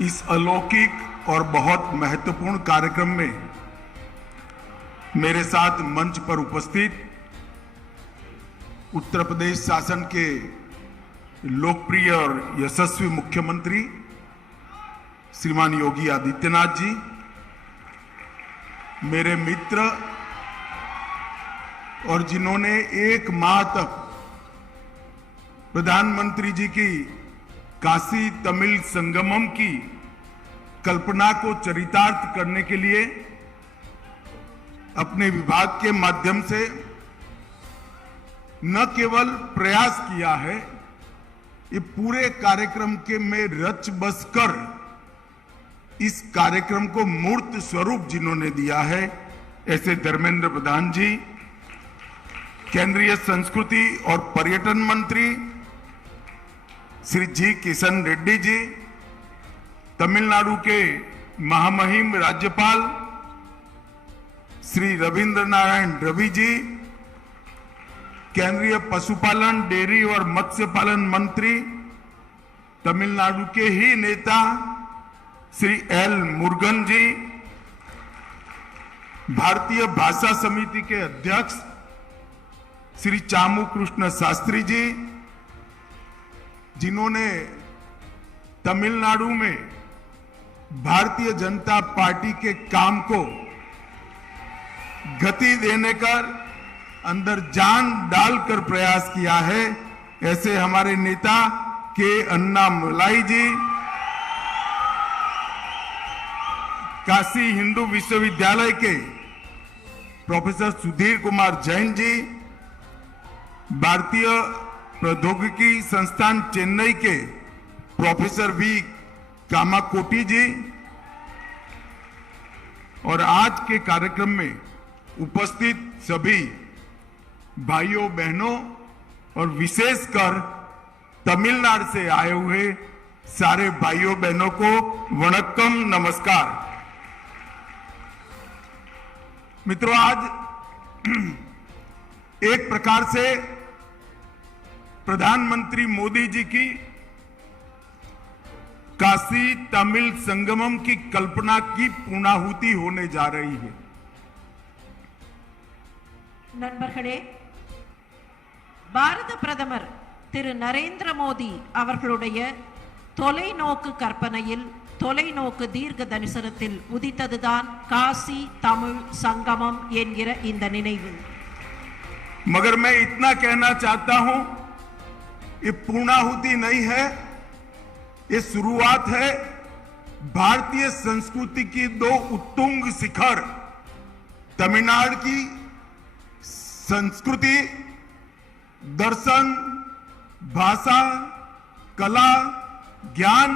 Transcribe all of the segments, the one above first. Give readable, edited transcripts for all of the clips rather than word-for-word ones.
इस अलौकिक और बहुत महत्वपूर्ण कार्यक्रम में मेरे साथ मंच पर उपस्थित उत्तर प्रदेश शासन के लोकप्रिय और यशस्वी मुख्यमंत्री श्रीमान योगी आदित्यनाथ जी, मेरे मित्र और जिन्होंने एक माह तक प्रधानमंत्री जी की काशी तमिल संगमम की कल्पना को चरितार्थ करने के लिए अपने विभाग के माध्यम से न केवल प्रयास किया है, ये पूरे कार्यक्रम के में रच बस कर इस कार्यक्रम को मूर्त स्वरूप जिन्होंने दिया है, ऐसे धर्मेंद्र प्रधान जी, केंद्रीय संस्कृति और पर्यटन मंत्री श्री जी किशन रेड्डी जी, तमिलनाडु के महामहिम राज्यपाल श्री रविंद्र नारायण रवि जी, केंद्रीय पशुपालन, डेयरी और मत्स्य पालन मंत्री तमिलनाडु के ही नेता श्री एल मुरुगन जी, भारतीय भाषा समिति के अध्यक्ष श्री चामू कृष्ण शास्त्री जी, जिन्होंने तमिलनाडु में भारतीय जनता पार्टी के काम को गति देने का अंदर जान डालकर प्रयास किया है, ऐसे हमारे नेता के अन्नामलाई जी, काशी हिंदू विश्वविद्यालय के प्रोफेसर सुधीर कुमार जैन जी, भारतीय प्रौद्योगिकी संस्थान चेन्नई के प्रोफेसर वी कामाकोटी जी, और आज के कार्यक्रम में उपस्थित सभी भाइयों बहनों और विशेषकर तमिलनाडु से आए हुए सारे भाइयों बहनों को वणक्कम, नमस्कार। मित्रों, आज एक प्रकार से प्रधानमंत्री मोदी जी की काशी तमिल संगमम की कल्पना की पूर्णाहुति होने जा रही है। நண்பர்களே, பாரத பிரதமர் திரு நரேந்திர மோடி அவர்களுடைய தொலைநோக்கு கற்பனையில், தொலைநோக்கு தீர்க்க தரிசனத்தில் உதித்ததுதான் காசி தமிழ் சங்கமம் என்கிற இந்த நினைவு। मगर मैं इतना कहना चाहता हूं, ये पूर्णाहुति नहीं है, ये शुरुआत है भारतीय संस्कृति की दो उत्तुंग शिखर, तमिलनाडु की संस्कृति, दर्शन, भाषा, कला, ज्ञान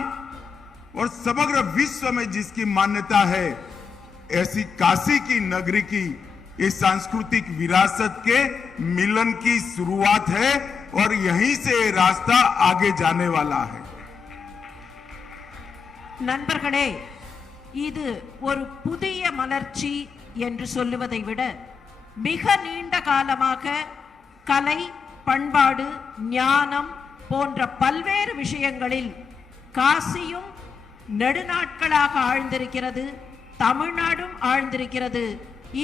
और समग्र विश्व में जिसकी मान्यता है, ऐसी काशी की नगरी की इस सांस्कृतिक विरासत के मिलन की शुरुआत है और यहीं से रास्ता आगे जाने वाला है। நண்பர்களே, இது ஒரு புதிய மலர்ச்சி என்று சொல்லுவதை விட மிக நீண்ட காலமாக கலை, பண்பாடு, ஞானம் போன்ற பல்வேறு விஷயங்களில் காசியும் நெடுநாட்களாக ஆழ்ந்திருக்கிறது, தமிழ்நாடும் ஆழ்ந்திருக்கிறது।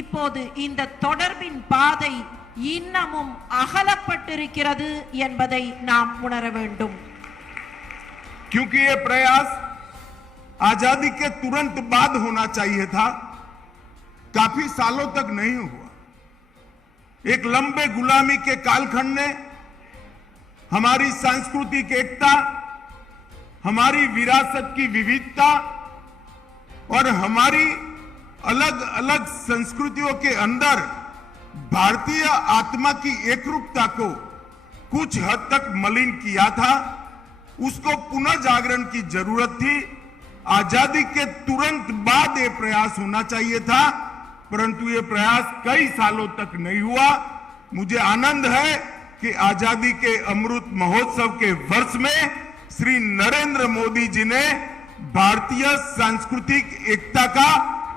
இப்போது இந்த தொடர்பின் பாதை இன்னமும் அகலப்பட்டிருக்கிறது என்பதை நாம் உணர வேண்டும்। क्योंकि ये प्रयास आजादी के तुरंत बाद होना चाहिए था, काफी सालों तक नहीं हुआ। एक लंबे गुलामी के कालखंड ने हमारी सांस्कृतिक एकता, हमारी विरासत की विविधता और हमारी अलग अलग संस्कृतियों के अंदर भारतीय आत्मा की एकरूपता को कुछ हद तक मलिन किया था। उसको पुनः जागरण की जरूरत थी। आजादी के तुरंत बाद ये प्रयास होना चाहिए था, परंतु ये प्रयास कई सालों तक नहीं हुआ। मुझे आनंद है कि आजादी के अमृत महोत्सव के वर्ष में श्री नरेंद्र मोदी जी ने भारतीय सांस्कृतिक एकता का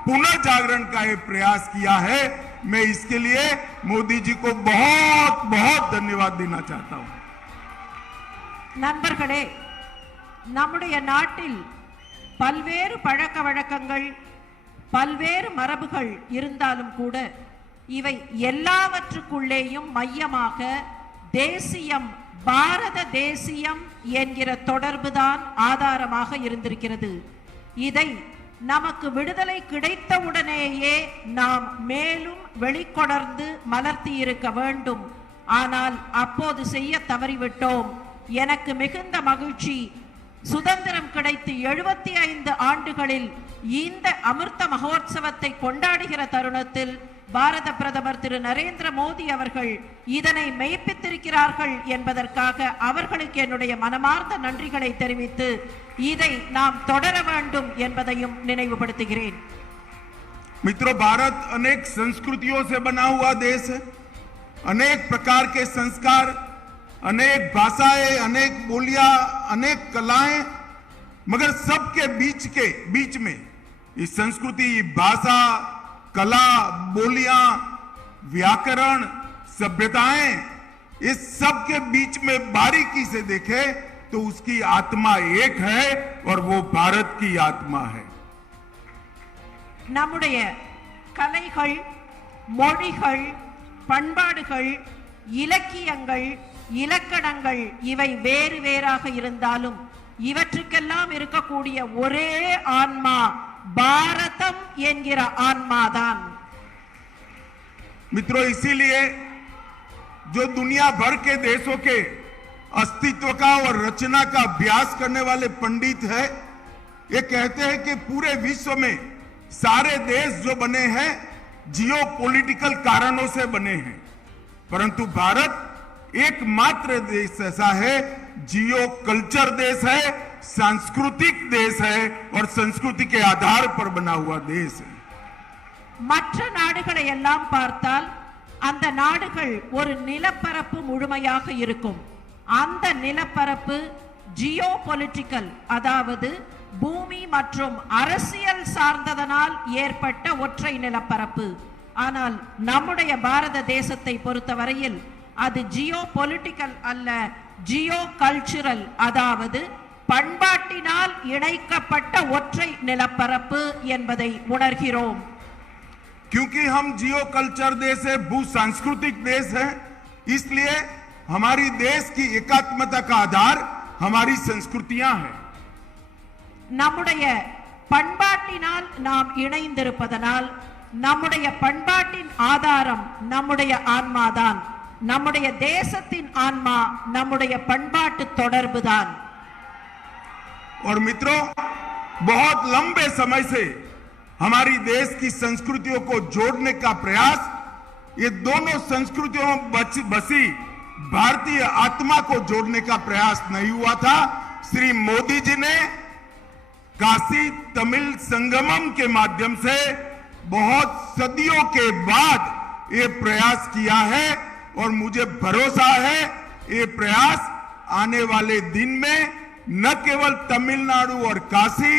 पुनः जागरण का ये प्रयास किया है। मैं इसके लिए मोदी जी को बहुत बहुत धन्यवाद देना चाहता हूं। நண்பர்களே, நம்முடைய நாட்டில் பல்வேறு பழக்க வழக்கங்கள், பல்வேறு மரபுகள் இருந்தாலும் கூட இவை எல்லாவற்றுக்குள்ளேயும் மையமாக தேசியம், பாரத தேசியம் என்கிற தொடர்புதான் ஆதாரமாக இருந்திருக்கிறது. இதை நமக்கு விடுதலை கிடைத்தவுடனேயே நாம் மேலும் வெளிக்கொணர்ந்து மலர்த்தி இருக்க வேண்டும். ஆனால் அப்போது செய்ய தவறிவிட்டோம். எனக்கு மிகுந்த மகிழ்ச்சி, சுதந்திரம் கிடைத்து 75 ஆண்டுகளில் இந்த அமிர்த மகோத்சவத்தை கொண்டாடுகிற தருணத்தில் பாரத பிரதமர் திரு நரேந்திர மோடி அவர்கள் இதனை மெய்ப்பித்திருக்கிறார்கள் என்பதற்காக அவர்களுக்கு என்னுடைய மனமார்ந்த நன்றிகளை தெரிவித்து இதை நாம் தொடர வேண்டும் என்பதையும் நினைவுபடுத்துகிறேன். मित्रों, भारत अनेक संस्कृतियों से बना हुआ देश है। अनेक प्रकार के संस्कार, अनेक भाषाएं, अनेक बोलियां, अनेक कलाएं, मगर सबके बीच में ये संस्कृति, भाषा, कला, बोलियां, व्याकरण, सभ्यताएं, इस सब के बीच में बारीकी से देखे तो उसकी आत्मा एक है और वो भारत की आत्मा है. நம்முடைய கலைகள், மொழிகள், பண்பாடுகள், இலக்கியங்கள், இலக்கணங்கள் இவை வேறு வேறாக இருந்தாலும் இவற்றுக்கெல்லாம் இருக்கக்கூடிய ஒரே ஆன்மா பாரதம் என்கிற ஆன்மாதான். मित्रों, इसीलिए जो दुनिया भर के देशों के अस्तित्व का और रचना का अभ्यास करने वाले पंडित हैं, ये कहते हैं कि पूरे विश्व में सारे देश जो बने हैं जियोपॉलिटिकल कारणों से बने हैं, परंतु भारत एकमात्र देश ऐसा है, जियो कल्चर देश है, सांस्कृतिक देश है और संस्कृति के आधार पर बना हुआ देश है. மற்ற நாடுகளை எல்லாம் பார்த்தால் அந்த நாடுகள் ஒரு நிலப்பரப்பு முழுமையாக இருக்கும். அந்த நிலப்பரப்பு ஜியோ பொலிட்டிக்கல், அதாவது பூமி மற்றும் அரசியல் சார்ந்ததனால் ஏற்பட்ட ஒற்றை நிலப்பரப்பு. ஆனால் நம்முடைய பாரத தேசத்தை பொறுத்தவரையில் அது ஜியோ பொலிட்டிக்கல் அல்ல, ஜியோ கல்ச்சுரல், அதாவது பண்பாட்டினால் இணைக்கப்பட்ட ஒற்றை நிலப்பரப்பு என்பதை உணர்கிறோம். क्योंकि हम जियो कल्चर देश है, भू सांस्कृतिक देश है, इसलिए हमारी देश की एकात्मता का आधार हमारी संस्कृतियां हैं. நம்முடைய பண்பாட்டினால் நாம் இணைந்திருப்பதனால் நம்முடைய பண்பாட்டின் ஆதாரம் நம்முடைய ஆன்மாதான். நம்முடைய தேசத்தின் ஆன்மா நம்முடைய பண்பாட்டு தொடர்புதான். और मित्रों, बहुत लंबे समय से हमारी देश की संस्कृतियों को जोड़ने का प्रयास, ये दोनों संस्कृतियों में बसी भारतीय आत्मा को जोड़ने का प्रयास नहीं हुआ था. श्री मोदी जी ने काशी तमिल संगमम के माध्यम से बहुत सदियों के बाद ये प्रयास किया है और मुझे भरोसा है ये प्रयास आने वाले दिन में न केवल तमिलनाडु और काशी,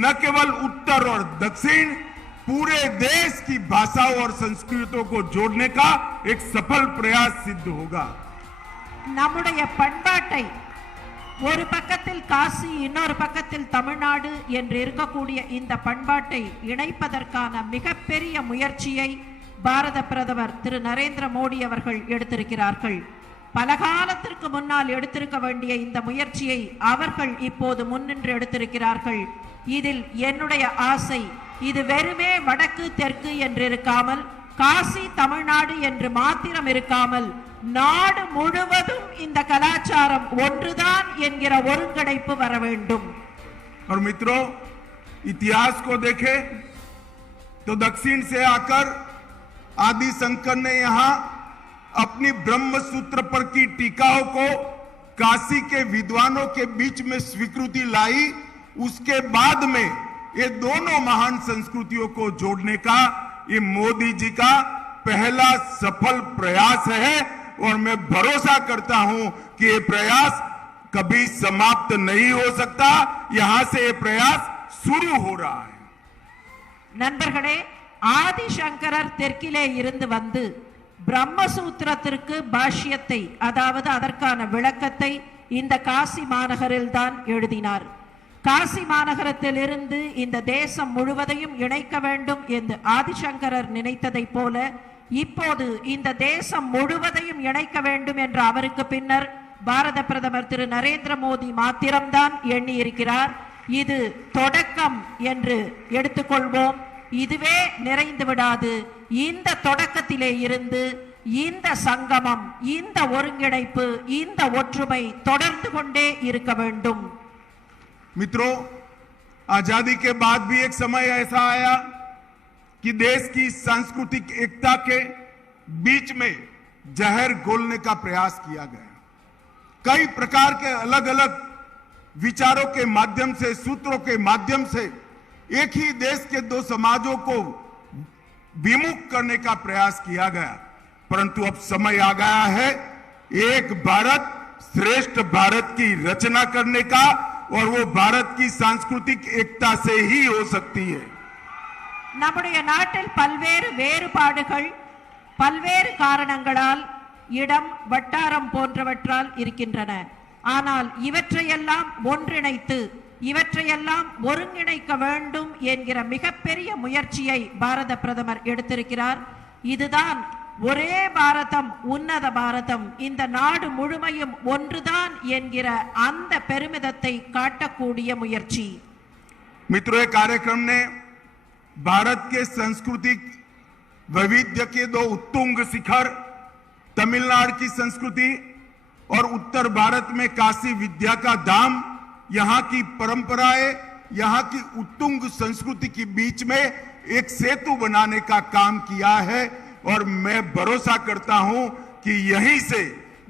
न केवल उत्तर और दक्षिण, पूरे देश की भाषाओं और संस्कृतियों को जोड़ने का एक सफल प्रयास सिद्ध होगा. நம்முடைய பண்பாட்டை ஒரு பக்கத்தில் காசி, இன்னொரு பக்கத்தில் தமிழ்நாடு என்று இருக்கக்கூடிய இந்த பண்பாட்டை இணைப்பதற்கான மிகப்பெரிய முயற்சியை பாரத பிரதமர் திரு நரேந்திர மோடி அவர்கள் எடுத்திருக்கிறார்கள். பல காலத்திற்கு முன்னால் எடுத்திருக்க வேண்டிய இந்த முயற்சியை அவர்கள் இப்போது முன்னின்று எடுத்திருக்கிறார்கள். இதில் என்னுடைய ஆசை, இது வெறுமே வடக்கு தெற்கு என்று இருக்காமல், காசி தமிழ்நாடு என்று மாத்திரம் இருக்காமல், நாடு முழுவதும் இந்த கலாச்சாரம் ஒன்றுதான் என்கிற ஒருங்கிணைப்பு வர வேண்டும். और मित्रों, इतिहास को देखें तो दक्षिण से आकर आदि शंकर ने यहां अपनी ब्रह्म सूत्र पर की टीकाओं को काशी के विद्वानों के बीच में स्वीकृति लाई. उसके बाद में ये दोनों महान संस्कृतियों को जोड़ने का ये मोदी जी का पहला सफल प्रयास है और मैं भरोसा करता हूं कि ये प्रयास कभी समाप्त नहीं हो सकता. यहां से ये प्रयास शुरू हो रहा है. நண்பர்களே, ஆதிசங்கரர் தெற்கிலே இருந்து வந்து பிரம்மசூத்திரத்திற்கு பாஷ்யத்தை, அதாவது அதற்கான விளக்கத்தை இந்த காசி மாநகரில்தான் எழுதினார். காசி மாநகரத்தில் இருந்து இந்த தேசம் முழுவதையும் இணைக்க வேண்டும் என்று ஆதிசங்கரர் நினைத்ததைப் போல இப்போது இந்த தேசம் முழுவதையும் இணைக்க வேண்டும் என்ற அவருக்கு பின்னர் பாரத பிரதமர் திரு நரேந்திர மோடி மாத்திரம்தான் எண்ணி இருக்கிறார். இது தொடக்கம் என்று எடுத்துக்கொள்வோம். இதுவே நிறைந்து விடாது. இந்த தொடக்கத்திலே இருந்து இந்த சங்கமம், இந்த ஒருங்கிணைப்பு, இந்த ஒற்றுமை தொடர்ந்து கொண்டே இருக்க வேண்டும். मित्रों, आजादी के बाद भी एक समय ऐसा आया कि देश की सांस्कृतिक एकता के बीच में जहर घोलने का प्रयास किया गया। कई प्रकार के अलग अलग विचारों के माध्यम से, सूत्रों के माध्यम से एक ही देश के दो समाजों को विमुख करने का प्रयास किया गया, परंतु अब समय आ गया है एक भारत श्रेष्ठ भारत की रचना करने का, और वो भारत की सांस्कृतिक एकता से ही हो सकती है. நம்முடைய நாட்டில் பல்வேறு வேறுபாடுகள் பல்வேறு காரணங்களால் இடம், வட்டாரம் போன்றவற்றால் இருக்கின்றன. ஆனால் இவற்றையெல்லாம் ஒன்றிணைத்து இவற்றையெல்லாம் ஒருங்கிணைக்க வேண்டும் என்கிற மிகப்பெரிய முயற்சியை பாரத பிரதமர் எடுத்திருக்கிறார். இதுதான் ஒரே பாரதம், உன்னத பாரதம், இந்த நாடு முழுமையும் ஒன்றுதான் என்கிற அந்த பெருமிதத்தை காட்டக்கூடிய முயற்சி. मित्रों, कार्यक्रम ने भारत के सांस्कृतिक वैविध्य के दो उत्तुंग शिखर, तमिलनाडु की संस्कृति और उत्तर भारत में काशी विद्या का धाम, यहाँ की परंपराएं, यहाँ की उत्तुंग संस्कृति के बीच में एक सेतु बनाने का काम किया है. और मैं भरोसा करता हूं कि यहीं से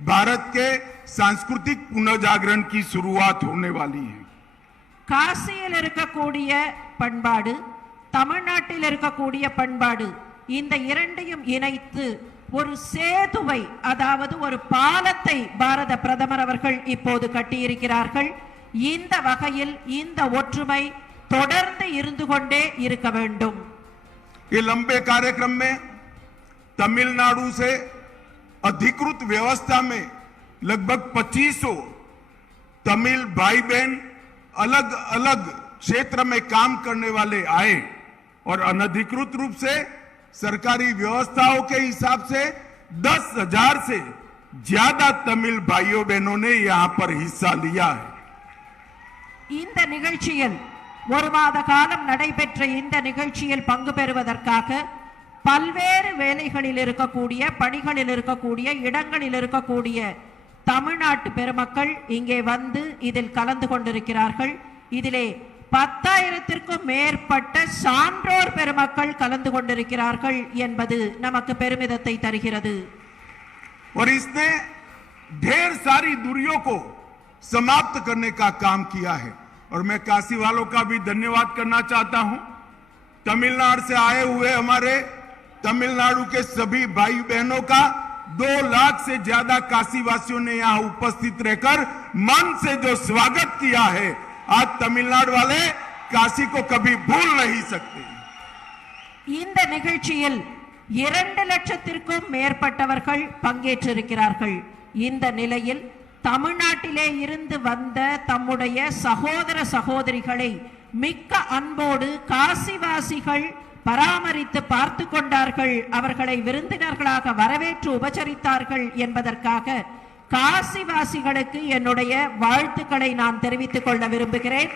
भारत के सांस्कृतिक पुनर्जागरण की शुरुआत होने वाली है. காசியில் இருக்கக்கூடிய பண்பாடு, தமிழ்நாட்டில் இருக்கக்கூடிய பண்பாடு, இந்த இரண்டையும் இணைத்து ஒரு சேதுவை, அதாவது ஒரு பாலத்தை பாரத பிரதமர் அவர்கள் இப்போது கட்டியிருக்கிறார்கள். இந்த வகையில் இந்த ஒற்றுமை தொடர்ந்து இருந்து கொண்டே இருக்க வேண்டும். ये लंबे कार्यक्रम में तमिलनाडु से अधिकृत व्यवस्था में लगभग 2500 तमिल भाई बहन अलग अलग क्षेत्र में काम करने वाले आए, और अनधिकृत रूप से सरकारी व्यवस्थाओं के हिसाब से 10,000 से ज्यादा तमिल भाइयों बहनों ने यहां पर हिस्सा लिया है. இந்த நிகழ்ச்சியில் ஒரு மாத காலம் நடைபெற்ற இந்த நிகழ்ச்சியில் பங்கு பெறுவதற்காக பல்வேறு வேலைகளில் இருக்கக்கூடிய, பணிகளில் இருக்கக்கூடிய, இடங்களில் இருக்கக்கூடிய தமிழ்நாட்டு பெருமக்கள் இங்கே வந்து இதில் கலந்து கொண்டிருக்கிறார்கள். இதிலே 10,000க்கும் மேற்பட்ட சான்றோர் பெருமக்கள் கலந்து கொண்டிருக்கிறார்கள் என்பது நமக்கு பெருமிதத்தை தருகிறது. और इसने ढेर सारी दूरियों को समाप्त करने का काम किया है. और मैं काशी वालों का भी धन्यवाद करना चाहता हूं. तमिलनाडु से आए हुए हमारे तमिलनाडु के सभी भाई बहनों का 2 लाख से ज्यादा काशी वासियों ने यहां उपस्थित रहकर मन से जो स्वागत किया है, आज तमिलनाडु वाले काशी को कभी भूल नहीं सकते. இந்த நிகழ்ச்சியில் 2 லட்சத்திற்கும் மேற்பட்டவர்கள் பங்கேற்றிருக்கிறார்கள். இந்த நிலையில் தமிழ்நாட்டிலே இருந்து வந்த தம்முடைய சகோதர சகோதரிகளை மிக்க அன்போடு காசிவாசிகள் பராமரித்து பார்த்து கொண்டார்கள். அவர்களை விருந்தினர்களாக வரவேற்று உபசரித்தார்கள் என்பதற்காக காசிவாசிகளுக்கு என்னுடைய வாழ்த்துக்களை நான் தெரிவித்துக் கொள்ள விரும்புகிறேன்.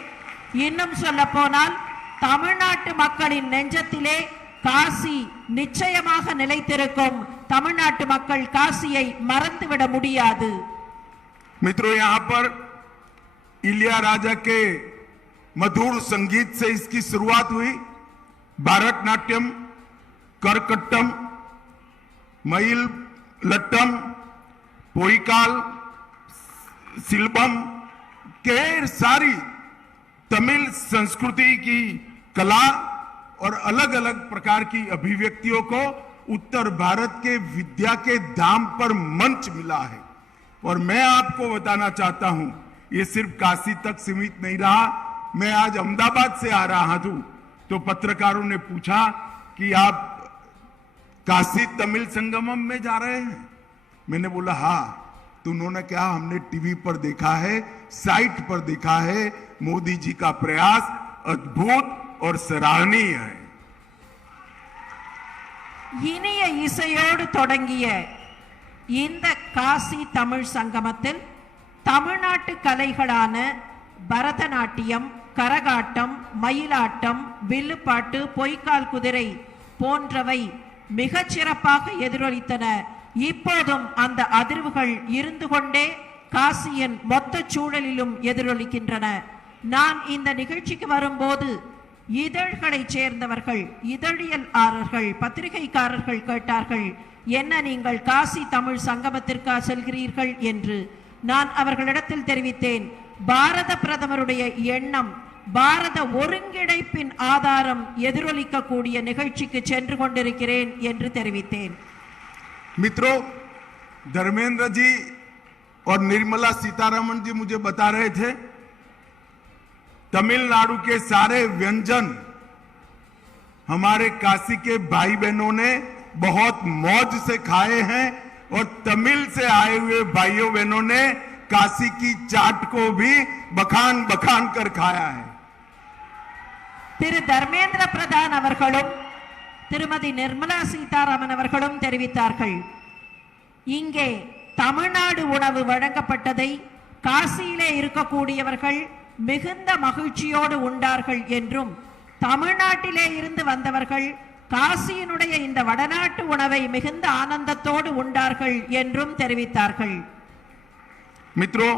இன்னும் சொல்ல போனால் தமிழ்நாட்டு மக்களின் நெஞ்சத்திலே காசி நிச்சயமாக நிலைத்திருக்கும். தமிழ்நாட்டு மக்கள் காசியை மறந்துவிட முடியாது. मित्रों, यहां पर इलियाराजा के मधुर संगीत से इसकी शुरुआत हुई. भारतनाट्यम, करकट्टम, मईल लट्टम, पोईकाल, सिल्बम, ढेर सारी तमिल संस्कृति की कला और अलग अलग प्रकार की अभिव्यक्तियों को उत्तर भारत के विद्या के धाम पर मंच मिला है. और मैं आपको बताना चाहता हूं, ये सिर्फ काशी तक सीमित नहीं रहा. मैं आज अहमदाबाद से आ रहा हूं तो पत्रकारों ने पूछा कि आप काशी तमिल संगमम में जा रहे हैं. मैंने बोला हाँ. तो उन्होंने कहा हमने टीवी पर देखा है, साइट पर देखा है, मोदी जी का प्रयास अद्भुत और सराहनीय है। இனிய இசையோடு தொடங்கிய இந்த காசி தமிழ் சங்கமத்தில் தமிழ்நாட்டு கலைகளான பரதநாட்டியம், கரகாட்டம், மயிலாட்டம், வில்லுப்பாட்டு, பொய்க்கால் குதிரை போன்றவை மிகச் சிறப்பாக எதிரொலித்தன. இப்போதும் அந்த அதிர்வுகள் இருந்து கொண்டே காசியின் மொத்த சூழலிலும் எதிரொலிக்கின்றன. நான் இந்த நிகழ்ச்சிக்கு வரும்போது இதழ்களைச் சேர்ந்தவர்கள், இதழியலாளர்கள், பத்திரிகைக்காரர்கள் கேட்டார்கள், என்ன நீங்கள் காசி தமிழ் சங்கமத்திற்கா செல்கிறீர்கள் என்று. நான் அவர்களிடத்தில் தெரிவித்தேன், பாரத பிரதமருடைய எண்ணம், பாரத ஒருங்கிணைப்பின் ஆதாரம் எதிரொலிக்கக்கூடிய நிகழ்ச்சிக்கு சென்று கொண்டிருக்கிறேன் என்று தெரிவித்தேன். मित्रों, धर्मेंद्र जी और निर्मला सीतारमण जी मुझे बता रहे थे तमिलनाडु के सारे व्यंजन हमारे काशी के भाई बहनों ने बहुत मौज से खाए हैं और तमिल से आए हुए भाइयों बहनों ने काशी की चाट को भी बखान बखान कर खाया है. திரு தர்மேந்திர பிரதான் அவர்களும் திருமதி நிர்மலா சீதாராமன் அவர்களும் தெரிவித்தார்கள், இங்கே தமிழ்நாடு உணவு வழங்கப்பட்டதை காசியிலே இருக்கக்கூடியவர்கள் மிகுந்த மகிழ்ச்சியோடு உண்டார்கள் என்றும், தமிழ்நாட்டிலே இருந்து வந்தவர்கள் காசியினுடைய இந்த வடநாட்டு உணவை மிகுந்த ஆனந்தத்தோடு உண்டார்கள் என்றும் தெரிவித்தார்கள். मित्रों,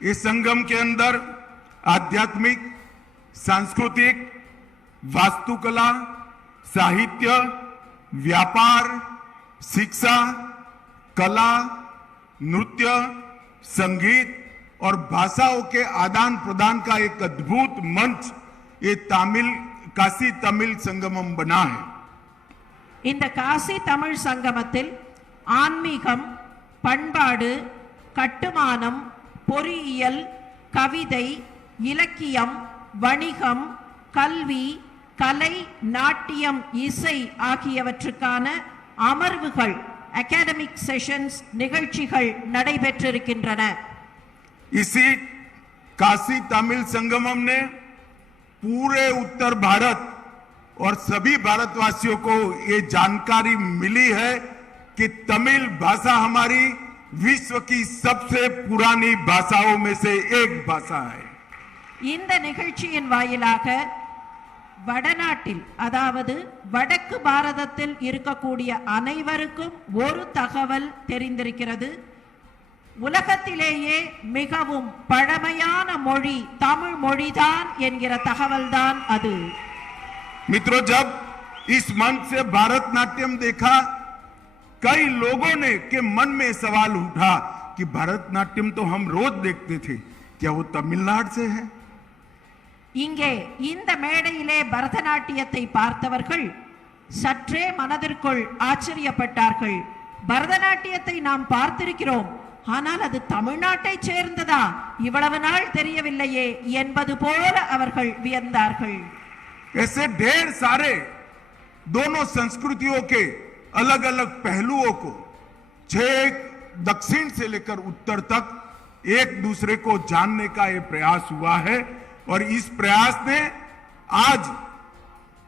इस संगम के अंदर आध्यात्मिक, सांस्कृतिक, वास्तुकला, साहित्य, व्यापार, शिक्षा, कला, नृत्य, संगीत और भाषाओं के आदान प्रदान का एक अद्भुत मंच ये काशी तमिल संगमम बना है. இந்த காசி தமிழ் சங்கமத்தில் ஆன்மீகம், பண்பாடு, கட்டுமானம், பொறியியல், கவிதை, இலக்கியம், வணிகம், கல்வி, கலை, நாட்டியம், இசை ஆகியவற்றுக்கான அமர்வுகள், அகாடமிக் செஷன்ஸ் நிகழ்ச்சிகள் நடைபெற்றிருக்கின்றன. इसी काशी तमिल संगमम ने पूरे उत्तर भारत और सभी भारतवासियों को ये जानकारी मिली है कि तमिल भाषा हमारी विश्व की सबसे पुरानी भाषाओं में से एक भाषा है. இந்த நிகழ்ச்சியின் வாயிலாக வடநாட்டில், அதாவது வடக்கு பாரதத்தில் இருக்கக்கூடிய அனைவருக்கும் ஒரு தகவல் தெரிந்திருக்கிறது. உலகத்திலேயே மிகவும் பழமையான மொழி தமிழ் மொழிதான் என்கிற தகவல்தான் அது. मित्रों, जब इस मंच से भारतनाट्यम देखा, कई लोगों ने के मन में सवाल उठा कि भारतनाट्यम तो हम रोज देखते थे, क्या वो तमिलनाडु से है? இங்கே இந்த மேடையிலே பரதநாட்டியத்தை பார்த்தவர்கள் சற்றே மனதிற்குள் ஆச்சரியப்பட்டார்கள். பரதநாட்டியத்தை நாம் பார்த்திருக்கிறோம், ஆனால் அது தமிழ்நாட்டை சேர்ந்ததா, இவ்வளவு நாள் தெரியவில்லையே என்பது போல அவர்கள் வியந்தார்கள். ऐसे ढेर सारे दोनों संस्कृतियों के अलग अलग पहलुओं को छेक दक्षिण से लेकर उत्तर तक एक दूसरे को जानने का यह प्रयास हुआ है और इस प्रयास ने आज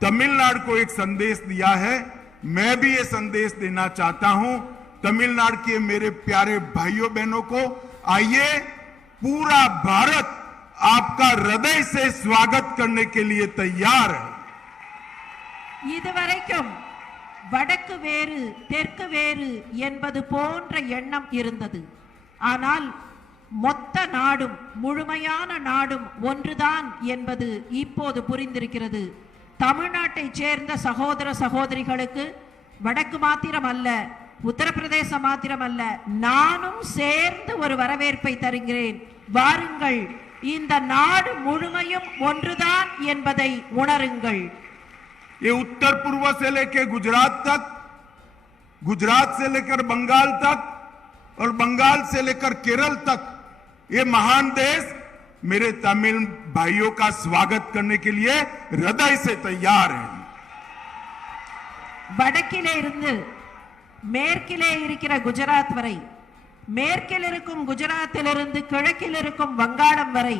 तमिलनाडु को एक संदेश दिया है. मैं भी ये संदेश देना चाहता हूं तमिलनाडु के मेरे प्यारे भाइयों बहनों को, आइए पूरा भारत आपका हृदय से स्वागत करने के लिए तैयार है. இதுவரைக்கும் வடக்கு வேறு தெற்கு வேறு என்பது போன்ற எண்ணம் இருந்தது. ஆனால் மொத்த நாடும், முழுமையான நாடும் ஒன்றுதான் என்பது இப்போது புரிந்திருக்கிறது. தமிழ்நாட்டை சேர்ந்த சகோதர சகோதரிகளுக்கு வடக்கு மாத்திரம் அல்ல, உத்தரப்பிரதேசம் மாத்திரம் அல்ல, நானும் சேர்ந்து ஒரு வரவேற்பை தருகிறேன். வாருங்கள், இந்த நாடு முழுமையும் ஒன்றுதான் என்பதை உணருங்கள். ये उत्तर पूर्व से लेकर गुजरात तक, गुजरात से लेकर बंगाल तक और बंगाल से लेकर केरल तक ये महान देश मेरे तमिल भाइयों का स्वागत करने के लिए हृदय से तैयार है. வடக்கிலே இருந்து மேற்கிலே இருக்கிற குஜராத் வரை, மேற்கில் இருக்கும் குஜராத்திலிருந்து கிழக்கில் இருக்கும் வங்காளம் வரை,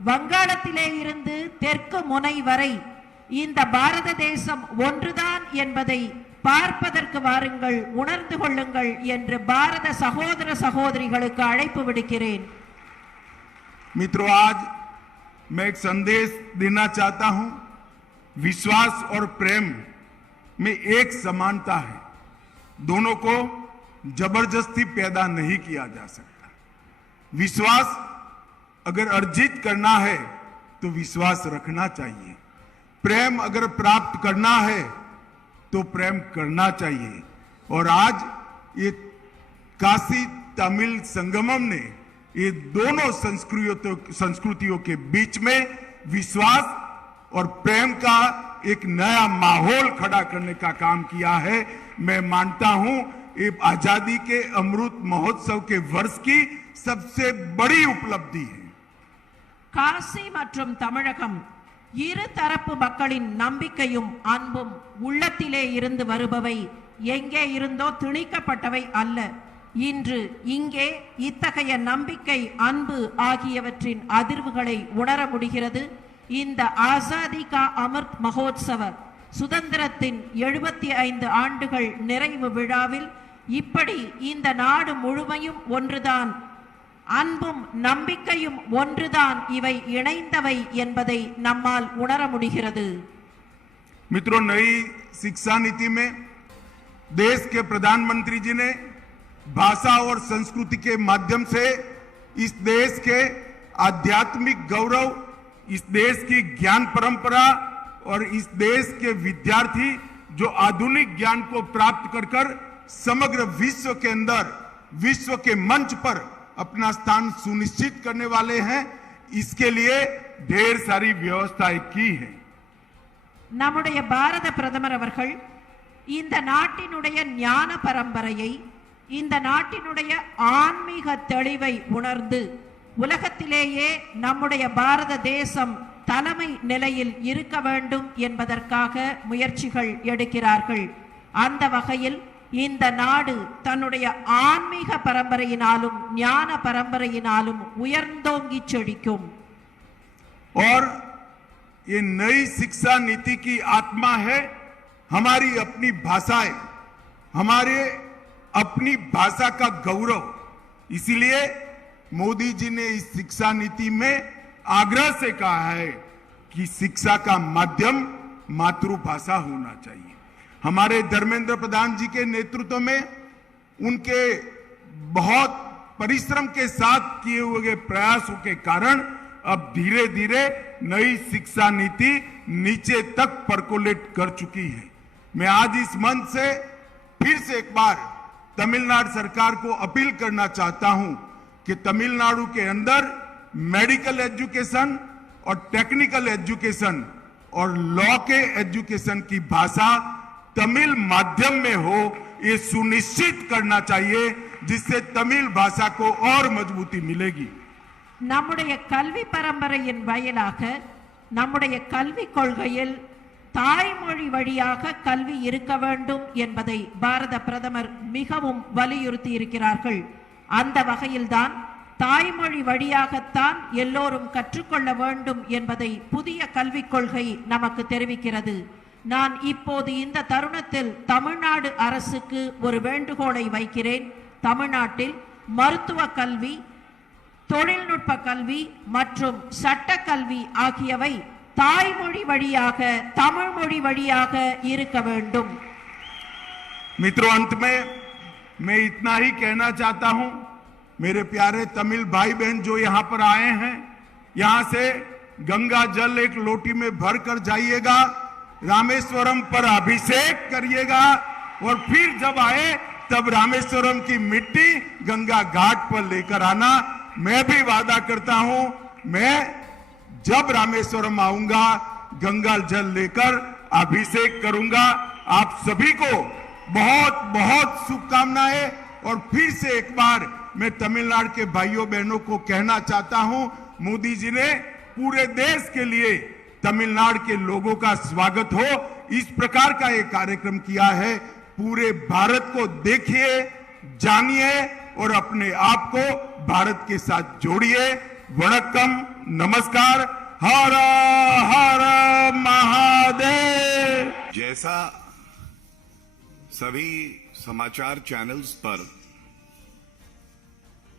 வங்காளத்திலே இருந்து தெற்கு முனை வரை இந்த பாரத தேசம் ஒன்றுதான் என்பதை பார்ப்பதற்கு வாருங்கள், உணர்ந்து கொள்ளுங்கள் என்று பாரத சகோதர சகோதரிகளுக்கு அழைப்பு விடுக்கிறேன். मित्रों, आज मैं एक संदेश देना चाहता हूं। विश्वास और प्रेम में एक समानता है, दोनों को जबरदस्ती पैदा नहीं किया जा सकता। विश्वास अगर अर्जित करना है तो विश्वास रखना चाहिए, प्रेम अगर प्राप्त करना है तो प्रेम करना चाहिए। और आज ये काशी तमिल संगमम ने ये दोनों संस्कृतियों के बीच में विश्वास और प्रेम का एक नया माहौल खड़ा करने का काम किया है। मैं मानता हूं ये आजादी के अमृत महोत्सव के वर्ष की सबसे बड़ी उपलब्धि है। காசி மற்றும் தமிழகம் இரு தரப்பு மக்களின் நம்பிக்கையும் அன்பும் உள்ளத்திலே இருந்து வருபவை, எங்கே இருந்தோ திணிக்கப்பட்டவை அல்ல. இன்று இங்கே இத்தகைய நம்பிக்கை, அன்பு ஆகியவற்றின் அதிர்வுகளை உணர முடிகிறது. இந்த ஆசாதி கா அமிர்த் மகோத்சவ சுதந்திரத்தின் 75 ஆண்டுகள் நிறைவு விழாவில் இப்படி இந்த நாடு முழுமையும் ஒன்றுதான், அன்பும் நம்பிக்கையும் ஒன்றுதான், இவை இணைந்தவை என்பதை நம்மால் உணர முடிகிறது. मित्रों, नई शिक्षा नीति में देश के प्रधानमंत्री जी ने भाषा और संस्कृति के माध्यम से इस देश के आध्यात्मिक गौरव, इस देश की ज्ञान परंपरा और इस देश के विद्यार्थी जो आधुनिक ज्ञान को प्राप्त कर समग्र विश्व के अंदर, विश्व के मंच पर अपना स्थान सुनिश्चित करने वाले हैं, इसके लिए ढेर सारी व्यवस्थाएं की है। நம்முடைய பாரத பிரதமர் அவர்கள் இந்த நாட்டினுடைய ஞான பரம்பரையை, இந்த நாட்டினுடைய ஆன்மீக தெளிவை உணர்ந்து உலகத்திலேயே நம்முடைய பாரத தேசம் தலைமை நிலையில் இருக்க வேண்டும் என்பதற்காக முயற்சிகள் எடுக்கிறார்கள். அந்த வகையில் இந்த நாடு தன்னுடைய ஆன்மீக பரம்பரையினாலும் ஞான பரம்பரையினாலும் உயர்ந்தோங்கி செழிக்கும். और ये नई शिक्षा नीति की आत्मा है हमारी अपनी भाषाएं, हमारे अपनी भाषा का गौरव। इसीलिए मोदी जी ने इस शिक्षा नीति में आग्रह से कहा है कि शिक्षा का माध्यम मातृभाषा होना चाहिए। हमारे धर्मेंद्र प्रधान जी के नेतृत्व में उनके बहुत परिश्रम के साथ किए हुए प्रयासों के कारण अब धीरे धीरे नई शिक्षा नीति नीचे तक परकोलेट कर चुकी है। मैं आज इस मंच से फिर से एक बार तमिलनाडु सरकार को अपील करना चाहता हूं कि तमिलनाडु के अंदर मेडिकल एजुकेशन और टेक्निकल एजुकेशन और लॉ के एजुकेशन की भाषा तमिल माध्यम में हो, ये सुनिश्चित करना चाहिए, जिससे तमिल भाषा को और मजबूती मिलेगी। நம்முடைய கல்வி பரம்பரையின் வாயிலாக நம்முடைய கல்வி கொள்கையில் தாய்மொழி வழியாக கல்வி இருக்க வேண்டும் என்பதை பாரத பிரதமர் மிகவும் வலியுறுத்தி இருக்கிறார்கள். அந்த வகையில்தான் தாய்மொழி வழியாகத்தான் எல்லோரும் கற்றுக்கொள்ள வேண்டும் என்பதை புதிய கல்விக் கொள்கை நமக்கு தெரிவிக்கிறது. நான் இப்போது இந்த தருணத்தில் தமிழ்நாடு அரசுக்கு ஒரு வேண்டுகோளை வைக்கிறேன். தமிழ்நாட்டில் மருத்துவ கல்வி, தொழில்நுட்ப கல்வி மற்றும் சட்ட கல்வி ஆகியவை தாய்மொழி வழியாக, தமிழ் மொழி வழியாக இருக்க வேண்டும். मित्रों, अंत में मैं इतना ही कहना चाहता हूं, मेरे प्यारे तमिल भाई बहन जो यहां पर आए हैं, यहां से गंगा जल एक लोटी में भर कर जाइएगा, रामेश्वरम पर अभिषेक करिएगा और फिर जब आए तब रामेश्वरम की मिट्टी गंगा घाट पर लेकर आना। मैं भी वादा करता हूं, मैं जब रामेश्वरम आऊंगा गंगा जल लेकर अभिषेक करूंगा। आप सभी को बहुत बहुत शुभकामनाएं। और फिर से एक बार मैं तमिलनाडु के भाइयों बहनों को कहना चाहता हूं, मोदी जी ने पूरे देश के लिए तमिलनाडु के लोगों का स्वागत हो, इस प्रकार का एक कार्यक्रम किया है। पूरे भारत को देखिए, जानिए और अपने आप को भारत के साथ जोड़िए। वणक्कम, नमस्कार, हर हर महादेव। जैसा सभी समाचार चैनल्स पर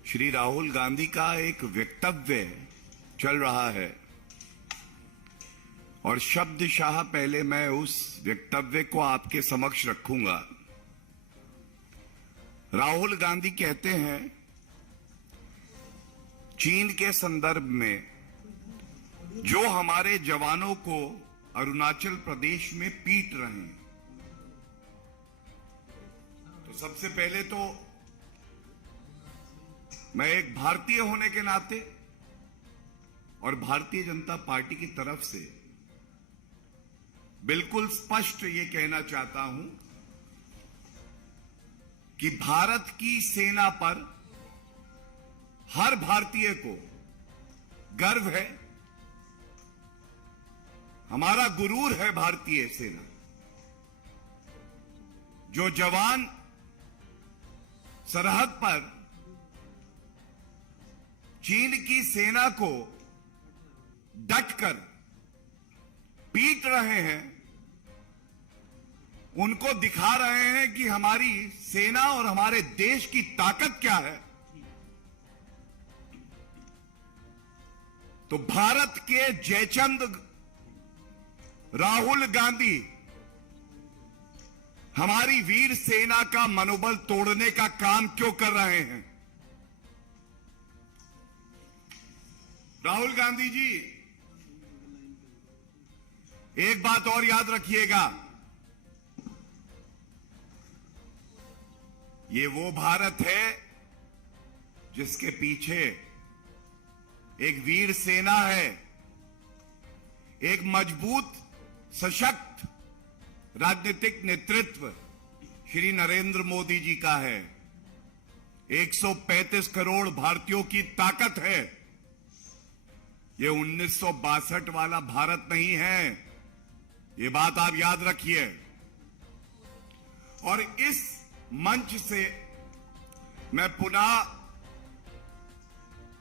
श्री राहुल गांधी का एक वक्तव्य चल रहा है और शब्दशाह पहले मैं उस वक्तव्य को आपके समक्ष रखूंगा। राहुल गांधी कहते हैं चीन के संदर्भ में जो हमारे जवानों को अरुणाचल प्रदेश में पीट रहे हैं, तो सबसे पहले तो मैं एक भारतीय होने के नाते और भारतीय जनता पार्टी की तरफ से बिल्कुल स्पष्ट ये कहना चाहता हूं कि भारत की सेना पर हर भारतीय को गर्व है। हमारा गुरूर है भारतीय सेना। जो जवान सरहद पर चीन की सेना को डटकर पीट रहे हैं, उनको दिखा रहे हैं कि हमारी सेना और हमारे देश की ताकत क्या है। तो भारत के जयचंद राहुल गांधी हमारी वीर सेना का मनोबल तोड़ने का काम क्यों कर रहे हैं? राहुल गांधी जी, एक बात और याद रखिएगा, ये वो भारत है जिसके पीछे एक वीर सेना है, एक मजबूत सशक्त राजनीतिक नेतृत्व श्री नरेंद्र मोदी जी का है, 135 करोड़ भारतीयों की ताकत है। ये 1962 वाला भारत नहीं है, ये बात आप याद रखिए। और इस मंच से मैं पुनः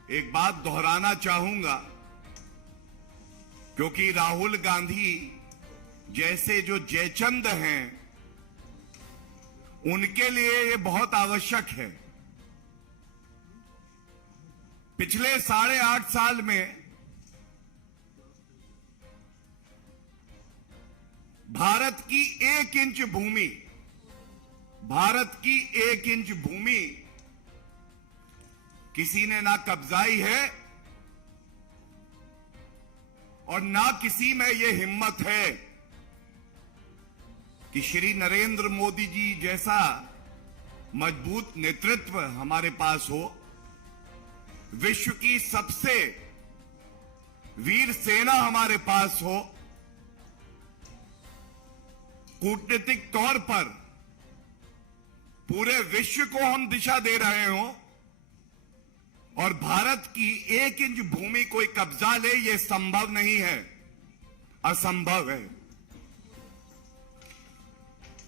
एक बात दोहराना चाहूंगा, क्योंकि राहुल गांधी जैसे जो जयचंद हैं, उनके लिए ये बहुत आवश्यक है। पिछले 8.5 साल में भारत की 1 इंच भूमि, भारत की 1 इंच भूमि किसी ने ना कब्जाई है और ना किसी में यह हिम्मत है कि श्री नरेंद्र मोदी जी जैसा मजबूत नेतृत्व हमारे पास हो, विश्व की सबसे वीर सेना हमारे पास हो, कूटनीतिक तौर पर पूरे विश्व को हम दिशा दे रहे हों और भारत की 1 इंच भूमि कोई कब्जा ले, यह संभव नहीं है, असंभव है।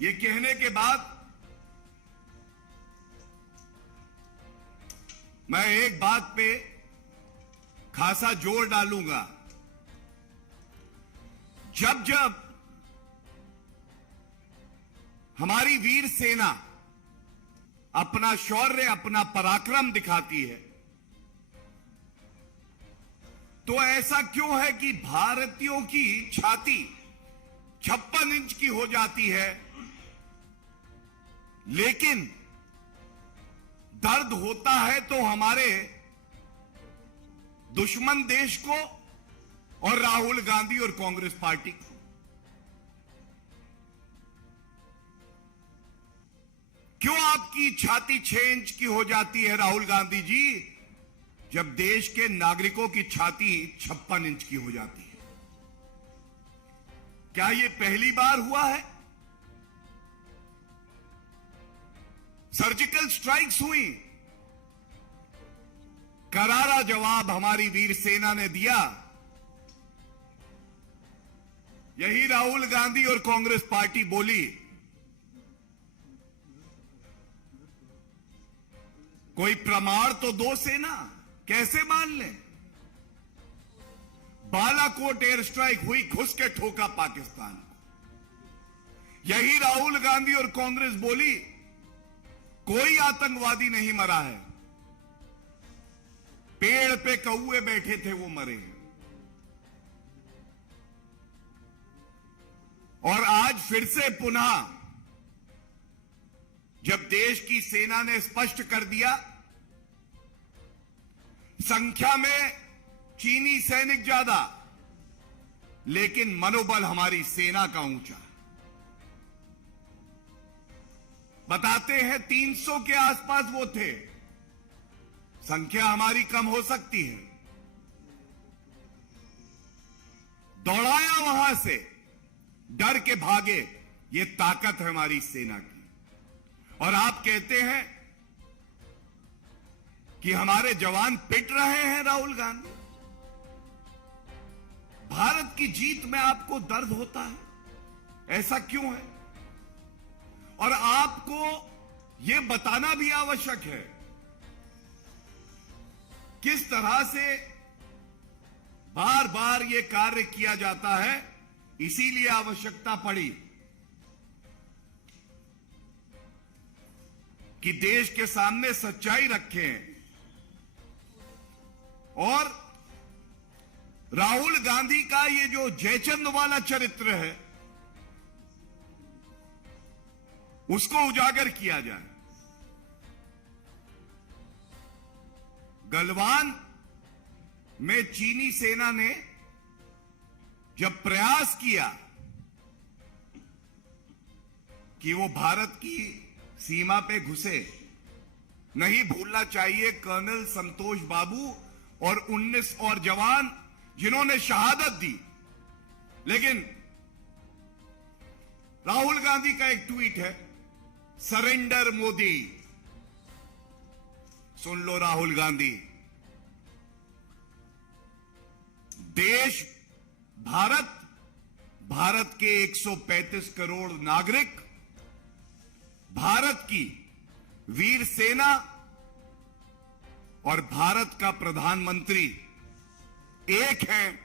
ये कहने के बाद मैं एक बात पे खासा जोर डालूंगा। जब जब हमारी वीर सेना अपना शौर्य, अपना पराक्रम दिखाती है, तो ऐसा क्यों है कि भारतीयों की छाती 56 इंच की हो जाती है, लेकिन दर्द होता है तो हमारे दुश्मन देश को और राहुल गांधी और कांग्रेस पार्टी को। क्यों आपकी छाती 6 इंच की हो जाती है राहुल गांधी जी, जब देश के नागरिकों की छाती 56 इंच की हो जाती है? क्या यह पहली बार हुआ है? सर्जिकल स्ट्राइक्स हुई, करारा जवाब हमारी वीर सेना ने दिया। यही राहुल गांधी और कांग्रेस पार्टी बोली कोई प्रमाण तो दो सेना, कैसे मान लें? बालाकोट एयर स्ट्राइक हुई, घुस के ठोका पाकिस्तान को। यही राहुल गांधी और कांग्रेस बोली कोई आतंकवादी नहीं मरा है, पेड़ पे कौए बैठे थे वो मरे हैं। और आज फिर से पुनः जब देश की सेना ने स्पष्ट कर दिया, संख्या में चीनी सैनिक ज्यादा, लेकिन मनोबल हमारी सेना का ऊंचा। बताते हैं 300 के आसपास वो थे, संख्या हमारी कम हो सकती है। दौड़ाया वहां से, डर के भागे, ये ताकत है हमारी सेना की। और आप कहते हैं कि हमारे जवान पिट रहे हैं राहुल गांधी। भारत की जीत में आपको दर्द होता है, ऐसा क्यों है? और आपको यह बताना भी आवश्यक है किस तरह से बार बार यह कार्य किया जाता है। इसीलिए आवश्यकता पड़ी कि देश के सामने सच्चाई रखें। और राहुल गांधी का ये जो जयचंद वाला चरित्र है, उसको उजागर किया जाए। गलवान में चीनी सेना ने जब प्रयास किया कि वो भारत की सीमा पे घुसे, नहीं भूलना चाहिए कर्नल संतोष बाबू और 19 और जवान जिन्होंने शहादत दी। लेकिन राहुल गांधी का एक ट्वीट है, सरेंडर मोदी। सुन लो राहुल गांधी, देश भारत के 135 करोड़ नागरिक, भारत की वीर सेना और भारत का प्रधानमंत्री एक हैं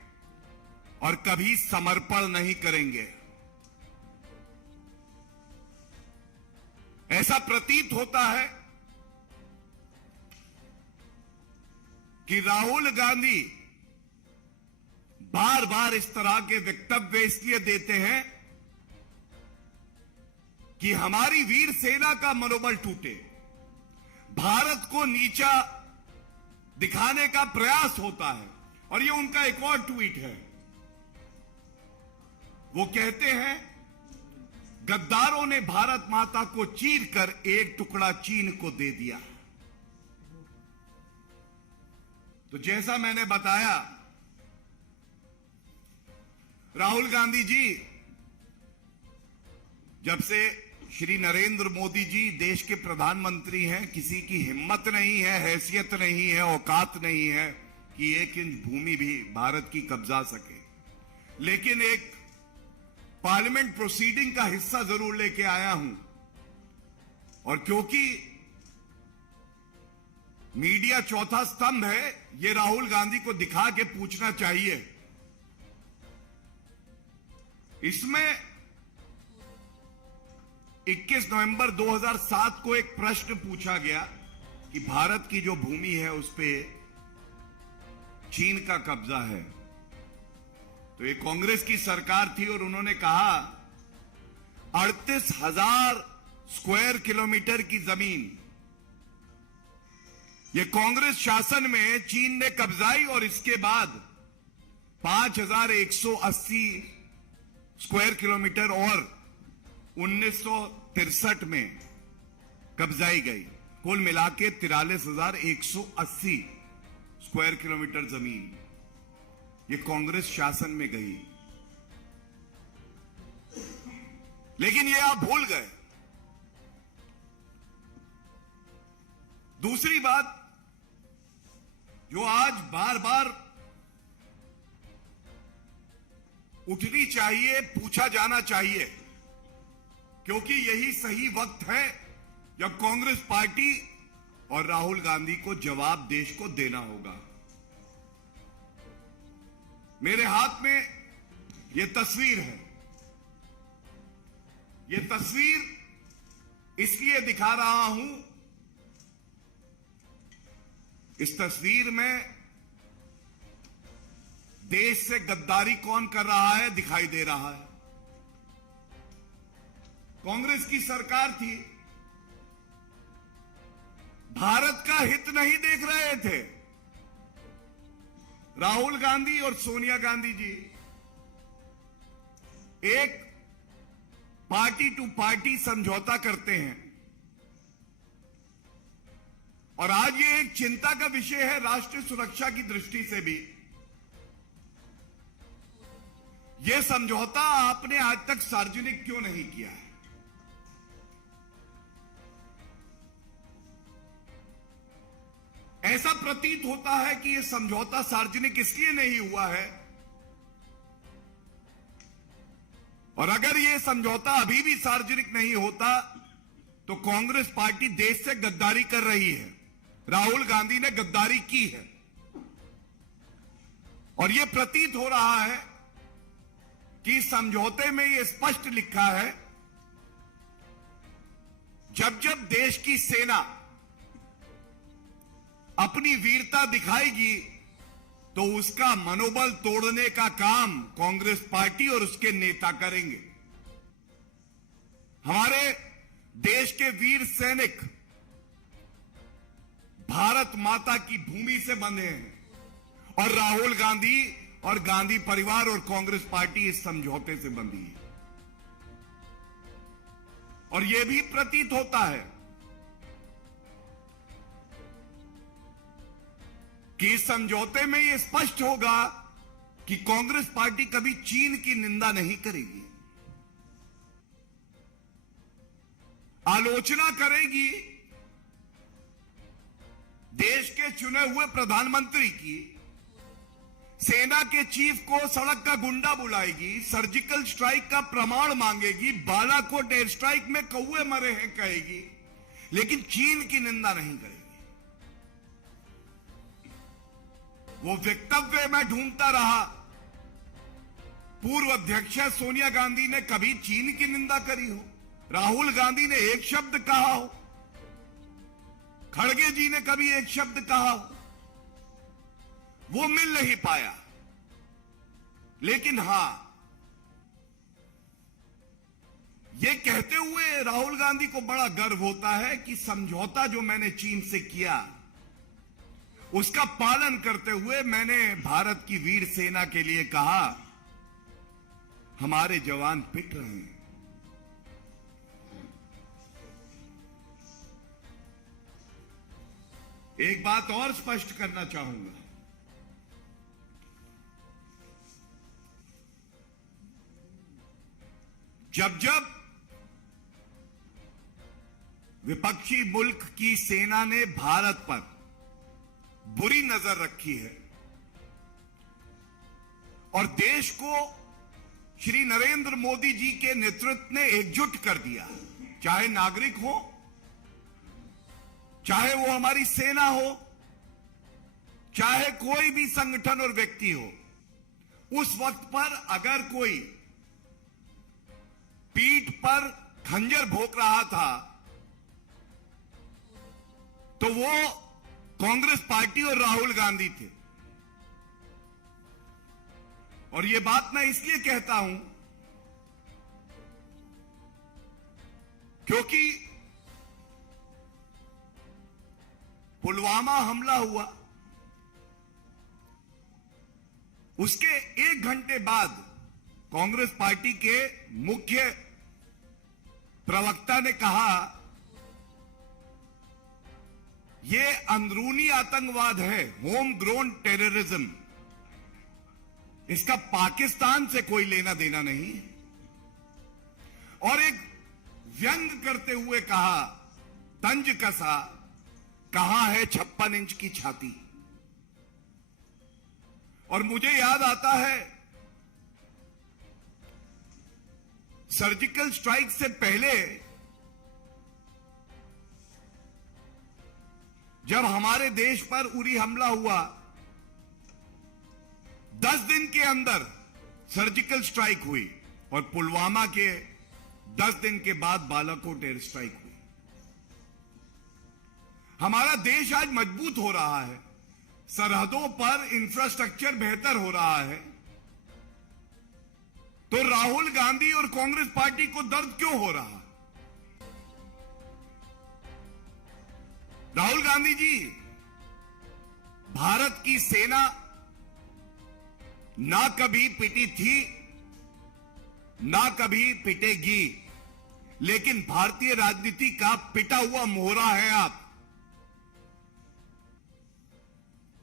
और कभी समर्पण नहीं करेंगे। ऐसा प्रतीत होता है कि राहुल गांधी बार बार इस तरह के वक्तव्य इसलिए देते हैं कि हमारी वीर सेना का मनोबल टूटे, भारत को नीचा दिखाने का प्रयास होता है। और ये उनका एक और ट्वीट है, वो कहते हैं गद्दारों ने भारत माता को चीरकर एक टुकड़ा चीन को दे दिया। तो जैसा मैंने बताया, राहुल गांधी जी जब से श्री नरेंद्र मोदी जी देश के प्रधानमंत्री हैं, किसी की हिम्मत नहीं है, हैसियत नहीं है, औकात नहीं है कि 1 इंच भूमि भी भारत की कब्जा सके। लेकिन एक पार्लियामेंट प्रोसीडिंग का हिस्सा जरूर लेके आया हूं। और क्योंकि मीडिया चौथा स्तंभ है, ये राहुल गांधी को दिखा के पूछना चाहिए। इसमें 21 नवंबर 2007 को एक प्रश्न पूछा गया कि भारत की जो भूमि है उस पे चीन का कब्जा है। तो ये कांग्रेस की सरकार थी और उन्होंने कहा 38,000 स्क्वायर किलोमीटर की जमीन ये कांग्रेस शासन में चीन ने कब्जाई और इसके बाद 5,180 स्क्वायर किलोमीटर और 1963 में कब्जाई गई। कुल मिलाके 43,180 स्क्वायर किलोमीटर जमीन ये कांग्रेस शासन में गई। लेकिन ये आप भूल गए। दूसरी बात जो आज बार बार उठनी चाहिए, पूछा जाना चाहिए, क्योंकि यही सही वक्त है जब कांग्रेस पार्टी और राहुल गांधी को जवाब देश को देना होगा। मेरे हाथ में यह तस्वीर है। यह तस्वीर इसलिए दिखा रहा हूं, इस तस्वीर में देश से गद्दारी कौन कर रहा है दिखाई दे रहा है। कांग्रेस की सरकार थी, भारत का हित नहीं देख रहे थे। राहुल गांधी और सोनिया गांधी जी एक पार्टी टू पार्टी समझौता करते हैं, और आज ये एक चिंता का विषय है राष्ट्रीय सुरक्षा की दृष्टि से भी। यह समझौता आपने आज तक सार्वजनिक क्यों नहीं किया है? ऐसा प्रतीत होता है कि यह समझौता सार्वजनिक इसलिए नहीं हुआ है, और अगर यह समझौता अभी भी सार्वजनिक नहीं होता तो कांग्रेस पार्टी देश से गद्दारी कर रही है। राहुल गांधी ने गद्दारी की है, और यह प्रतीत हो रहा है कि समझौते में यह स्पष्ट लिखा है, जब जब देश की सेना अपनी वीरता दिखाएगी तो उसका मनोबल तोड़ने का काम कांग्रेस पार्टी और उसके नेता करेंगे। हमारे देश के वीर सैनिक भारत माता की भूमि से बंधे हैं, और राहुल गांधी और गांधी परिवार और कांग्रेस पार्टी इस समझौते से बंधी है। और यह भी प्रतीत होता है कि इस समझौते में यह स्पष्ट होगा कि कांग्रेस पार्टी कभी चीन की निंदा नहीं करेगी, आलोचना करेगी देश के चुने हुए प्रधानमंत्री की, सेना के चीफ को सड़क का गुंडा बुलाएगी, सर्जिकल स्ट्राइक का प्रमाण मांगेगी, बालाकोट एयर स्ट्राइक में कौवे मरे हैं कहेगी, लेकिन चीन की निंदा नहीं करेगी। वो वक्तव्य मैं ढूंढता रहा, पूर्व अध्यक्ष सोनिया गांधी ने कभी चीन की निंदा करी हो, राहुल गांधी ने एक शब्द कहा हो, खड़गे जी ने कभी एक शब्द कहा हो, वो मिल नहीं पाया। लेकिन हां, ये कहते हुए राहुल गांधी को बड़ा गर्व होता है कि समझौता जो मैंने चीन से किया उसका पालन करते हुए मैंने भारत की वीर सेना के लिए कहा हमारे जवान पिट रहे हैं। एक बात और स्पष्ट करना चाहूंगा, जब जब विपक्षी मुल्क की सेना ने भारत पर बुरी नजर रखी है और देश को श्री नरेंद्र मोदी जी के नेतृत्व ने एकजुट कर दिया, चाहे नागरिक हो, चाहे वो हमारी सेना हो, चाहे कोई भी संगठन और व्यक्ति हो, उस वक्त पर अगर कोई पीठ पर खंजर भोंक रहा था तो वो कांग्रेस पार्टी और राहुल गांधी थे। और ये बात मैं इसलिए कहता हूं क्योंकि पुलवामा हमला हुआ, उसके 1 घंटे बाद कांग्रेस पार्टी के मुख्य प्रवक्ता ने कहा यह अंदरूनी आतंकवाद है, होम ग्रोन टेररिज्म, इसका पाकिस्तान से कोई लेना देना नहीं। और एक व्यंग करते हुए कहा, तंज कसा, कहां है 56 इंच की छाती। और मुझे याद आता है सर्जिकल स्ट्राइक से पहले जब हमारे देश पर उरी हमला हुआ, 10 दिन के अंदर सर्जिकल स्ट्राइक हुई और पुलवामा के 10 दिन के बाद बालाकोट एयर स्ट्राइक हुई। हमारा देश आज मजबूत हो रहा है, सरहदों पर इंफ्रास्ट्रक्चर बेहतर हो रहा है, तो राहुल गांधी और कांग्रेस पार्टी को दर्द क्यों हो रहा? राहुल गांधी जी, भारत की सेना ना कभी पिटी थी, ना कभी पिटेगी, लेकिन भारतीय राजनीति का पिटा हुआ मोहरा है आप।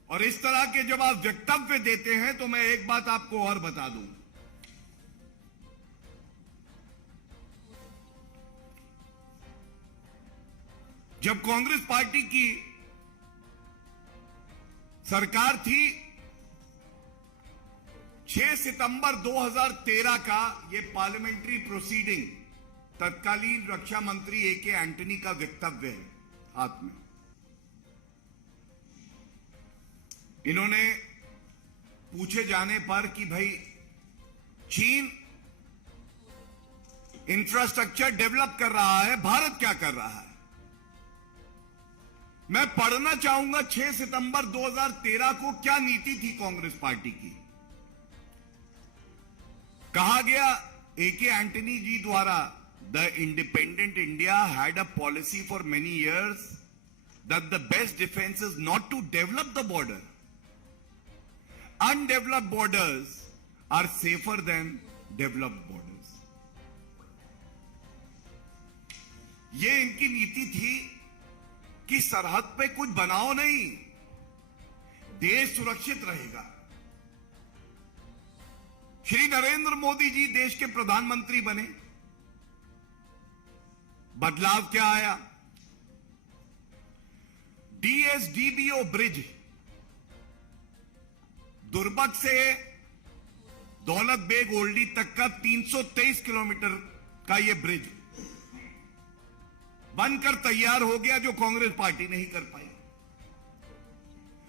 और इस तरह के जब आप वक्तव्य देते हैं तो मैं एक बात आपको और बता दूं, जब कांग्रेस पार्टी की सरकार थी, 6 सितंबर 2013 का ये पार्लियामेंट्री प्रोसीडिंग तत्कालीन रक्षा मंत्री ए.के. एंटनी का वक्तव्य है हाथ में। इन्होंने पूछे जाने पर कि भाई चीन इंफ्रास्ट्रक्चर डेवलप कर रहा है, भारत क्या कर रहा है? मैं पढ़ना चाहूंगा 6 सितंबर 2013 को क्या नीति थी कांग्रेस पार्टी की। कहा गया ए.के. एंटनी जी द्वारा, the independent India had a policy for many years that the best defence is not to develop the border, undeveloped borders are safer than developed borders. ये इनकी नीति थी कि सरहद पे कुछ बनाओ नहीं, देश सुरक्षित रहेगा। श्री नरेंद्र मोदी जी देश के प्रधानमंत्री बने, बदलाव क्या आया? डीएसडीबीओ ब्रिज, दुर्बक से दौलत बेग ओल्डी तक का 323 किलोमीटर का यह ब्रिज बनकर तैयार हो गया, जो कांग्रेस पार्टी नहीं कर पाई।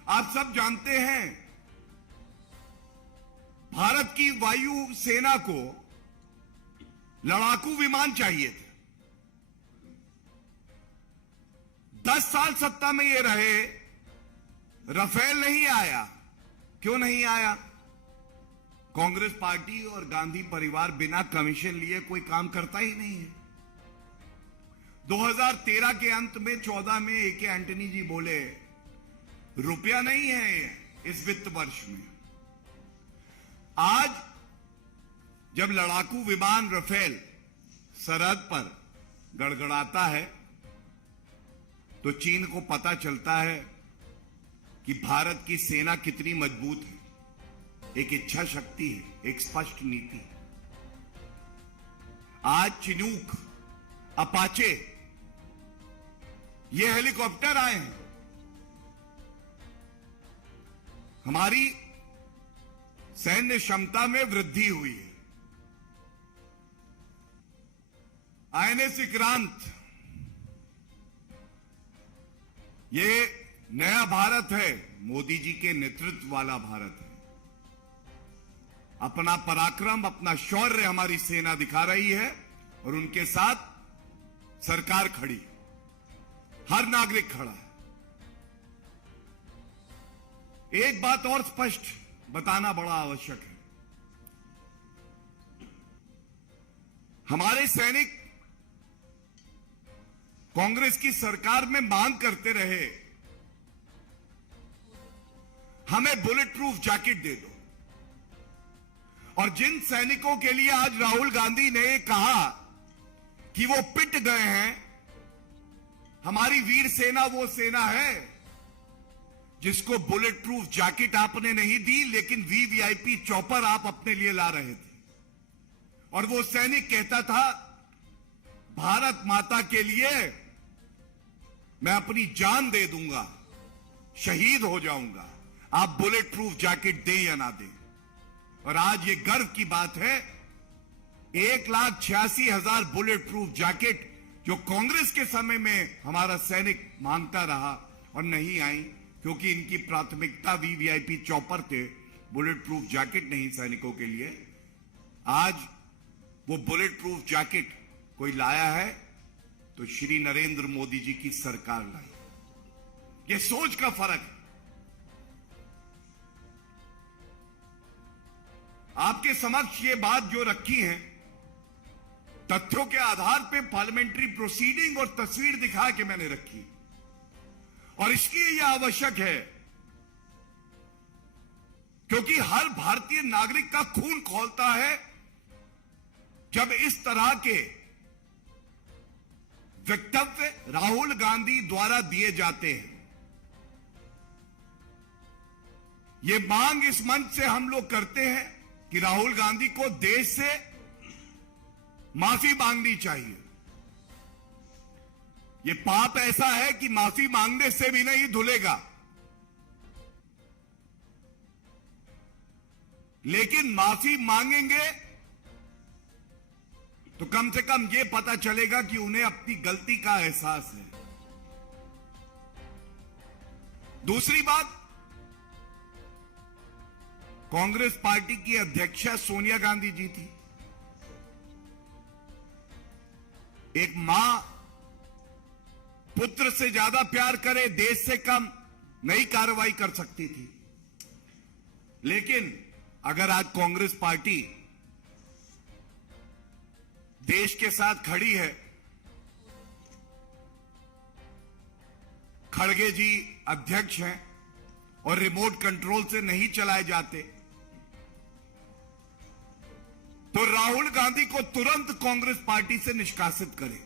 आप सब जानते हैं, भारत की वायु सेना को लड़ाकू विमान चाहिए थे। 10 साल सत्ता में ये रहे, राफेल नहीं आया। क्यों नहीं आया? कांग्रेस पार्टी और गांधी परिवार बिना कमीशन लिए कोई काम करता ही नहीं है। 2013 के अंत में 14 में ए.के. एंटनी जी बोले, रुपया नहीं है इस वित्त वर्ष में। आज जब लड़ाकू विमान राफेल सरहद पर गड़गड़ाता है, तो चीन को पता चलता है कि भारत की सेना कितनी मजबूत है। एक इच्छा शक्ति है, एक स्पष्ट नीति है। आज चिनूक, अपाचे, ये हेलीकॉप्टर आए हैं। हमारी सैन्य क्षमता में वृद्धि हुई है। आईएनएस विक्रांत, ये नया भारत है, मोदी जी के नेतृत्व वाला भारत है। अपना पराक्रम, अपना शौर्य हमारी सेना दिखा रही है और उनके साथ सरकार खड़ी, हर नागरिक खड़ा है। एक बात और स्पष्ट बताना बड़ा आवश्यक है। हमारे सैनिक कांग्रेस की सरकार में मांग करते रहे, हमें बुलेट प्रूफ जैकेट दे दो। और जिन सैनिकों के लिए आज राहुल गांधी ने कहा कि वो पिट गए हैं, हमारी वीर सेना वो सेना है जिसको बुलेट प्रूफ जैकेट आपने नहीं दी, लेकिन वीवीआईपी चॉपर आप अपने लिए ला रहे थे। और वो सैनिक कहता था, भारत माता के लिए मैं अपनी जान दे दूंगा, शहीद हो जाऊंगा, आप बुलेट प्रूफ जैकेट दें या ना दें। और आज ये गर्व की बात है, 1,86,000 बुलेट प्रूफ जैकेट जो कांग्रेस के समय में हमारा सैनिक मांगता रहा, और नहीं आई, क्योंकि इनकी प्राथमिकता वीवीआईपी चॉपर थे, बुलेट प्रूफ जैकेट नहीं सैनिकों के लिए। आज वो बुलेट प्रूफ जैकेट कोई लाया है तो श्री नरेंद्र मोदी जी की सरकार लाई। ये सोच का फर्क है। आपके समक्ष ये बात जो रखी है, तथ्यों के आधार पे पार्लियामेंट्री प्रोसीडिंग और तस्वीर दिखा के मैंने रखी, और इसलिए यह आवश्यक है क्योंकि हर भारतीय नागरिक का खून खौलता है जब इस तरह के वक्तव्य राहुल गांधी द्वारा दिए जाते हैं। ये मांग इस मंच से हम लोग करते हैं कि राहुल गांधी को देश से माफी मांगनी चाहिए। ये पाप ऐसा है कि माफी मांगने से भी नहीं धुलेगा, लेकिन माफी मांगेंगे तो कम से कम ये पता चलेगा कि उन्हें अपनी गलती का एहसास है। दूसरी बात, कांग्रेस पार्टी की अध्यक्षा सोनिया गांधी जी थी। एक मां पुत्र से ज्यादा प्यार करे, देश से कम नहीं कार्रवाई कर सकती थी। लेकिन अगर आज कांग्रेस पार्टी देश के साथ खड़ी है, खड़गे जी अध्यक्ष हैं और रिमोट कंट्रोल से नहीं चलाए जाते, तो राहुल गांधी को तुरंत कांग्रेस पार्टी से निष्कासित करें।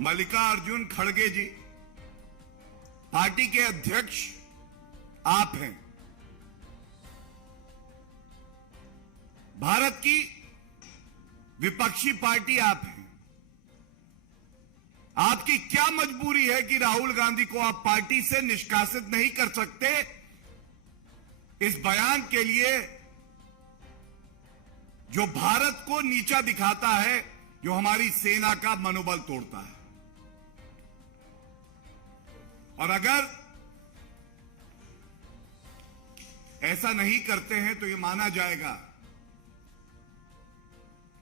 मल्लिकार्जुन खड़गे जी पार्टी के अध्यक्ष आप हैं। भारत की विपक्षी पार्टी आप हैं। आपकी क्या मजबूरी है कि राहुल गांधी को आप पार्टी से निष्कासित नहीं कर सकते? इस बयान के लिए जो भारत को नीचा दिखाता है, जो हमारी सेना का मनोबल तोड़ता है। और अगर ऐसा नहीं करते हैं तो यह माना जाएगा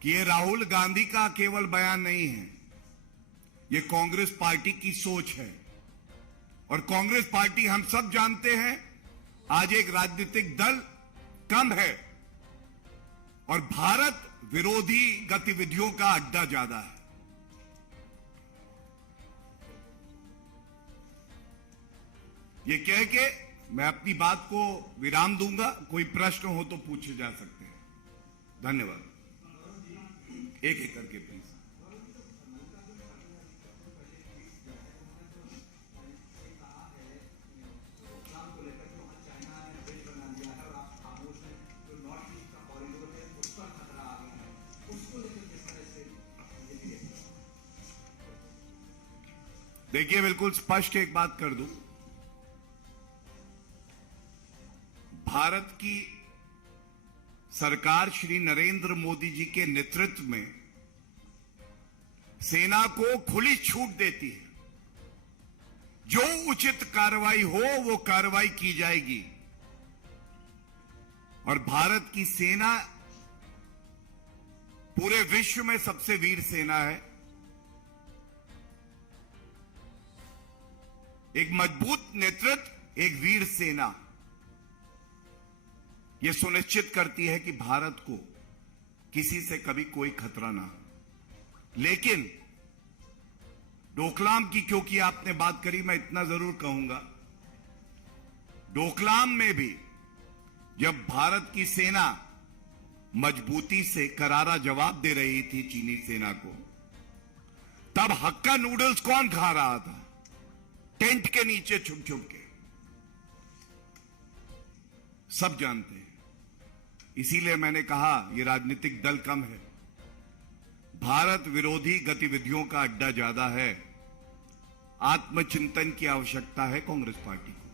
कि यह राहुल गांधी का केवल बयान नहीं है, यह कांग्रेस पार्टी की सोच है। और कांग्रेस पार्टी, हम सब जानते हैं, आज एक राजनीतिक दल कम है और भारत विरोधी गतिविधियों का अड्डा ज्यादा है। ये कह के मैं अपनी बात को विराम दूंगा। कोई प्रश्न हो तो पूछे जा सकते हैं। धन्यवाद। एक एक करके प्लीज। देखिए, बिल्कुल स्पष्ट एक बात कर दूं, भारत की सरकार श्री नरेंद्र मोदी जी के नेतृत्व में सेना को खुली छूट देती है। जो उचित कार्रवाई हो वो कार्रवाई की जाएगी। और भारत की सेना पूरे विश्व में सबसे वीर सेना है। एक मजबूत नेतृत्व, एक वीर सेना, यह सुनिश्चित करती है कि भारत को किसी से कभी कोई खतरा ना हो। लेकिन डोकलाम की क्योंकि आपने बात करी, मैं इतना जरूर कहूंगा, डोकलाम में भी जब भारत की सेना मजबूती से करारा जवाब दे रही थी चीनी सेना को, तब हक्का नूडल्स कौन खा रहा था? टेंट के नीचे छुप छुप के। सब जानते हैं। इसीलिए मैंने कहा यह राजनीतिक दल कम है, भारत विरोधी गतिविधियों का अड्डा ज्यादा है। आत्मचिंतन की आवश्यकता है कांग्रेस पार्टी को।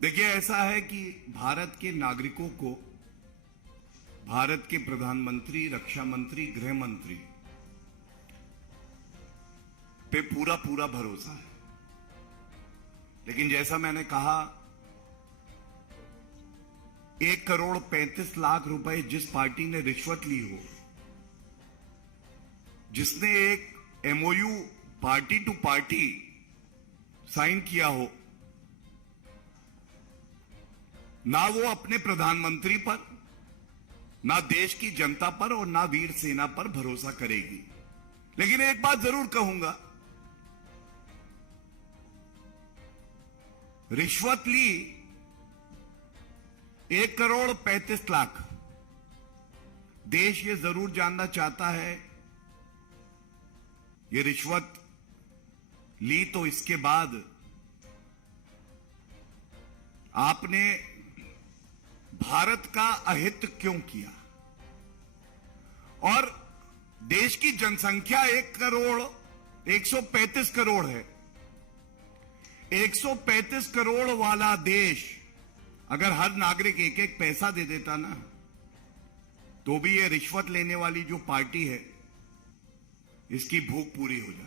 देखिए, ऐसा है कि भारत के नागरिकों को भारत के प्रधानमंत्री, रक्षा मंत्री, गृह मंत्री पे पूरा पूरा भरोसा है। लेकिन जैसा मैंने कहा, 1,35,00,000 रुपए जिस पार्टी ने रिश्वत ली हो, जिसने एक MOU party to party sign किया हो, ना वो अपने प्रधानमंत्री पर, ना देश की जनता पर और ना वीर सेना पर भरोसा करेगी। लेकिन एक बात जरूर कहूंगा, रिश्वत ली 1,35,00,000। देश ये जरूर जानना चाहता है, ये रिश्वत ली तो इसके बाद आपने भारत का अहित क्यों किया? और देश की जनसंख्या 135 करोड़ है। 135 करोड़ वाला देश अगर हर नागरिक एक एक पैसा दे देता ना, तो भी ये रिश्वत लेने वाली जो पार्टी है, इसकी भूख पूरी हो जाती है।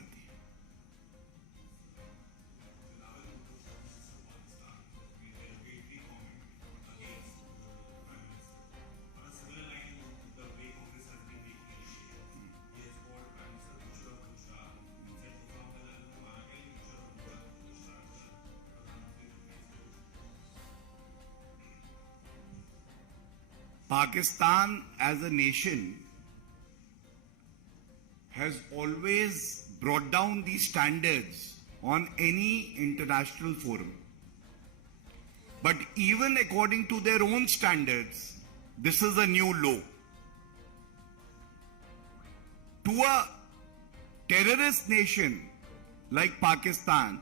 Pakistan as a nation has always brought down these standards on any international forum. But even according to their own standards, this is a new low. To a terrorist nation like Pakistan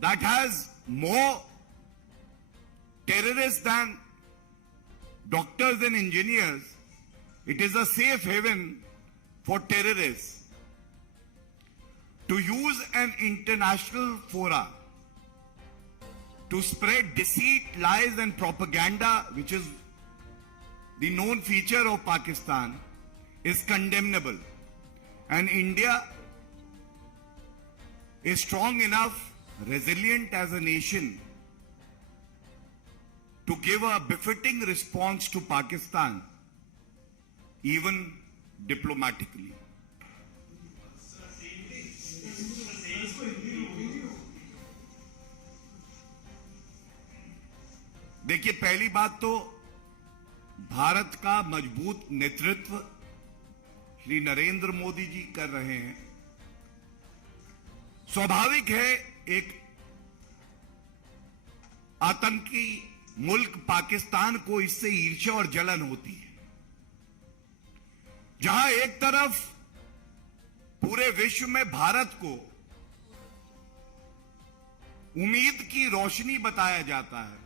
that has more terrorists than doctors and engineers, it is a safe haven for terrorists to use an international fora to spread deceit, lies and propaganda, which is the known feature of Pakistan, is condemnable. And India is strong enough, resilient as a nation, to give a befitting response to Pakistan, even diplomatically. देखिए, पहली बात तो भारत का मजबूत नेतृत्व श्री नरेंद्र मोदी जी कर रहे हैं। स्वाभाविक है, एक आतंकी मुल्क पाकिस्तान को इससे ईर्ष्या और जलन होती है। जहां एक तरफ पूरे विश्व में भारत को उम्मीद की रोशनी बताया जाता है,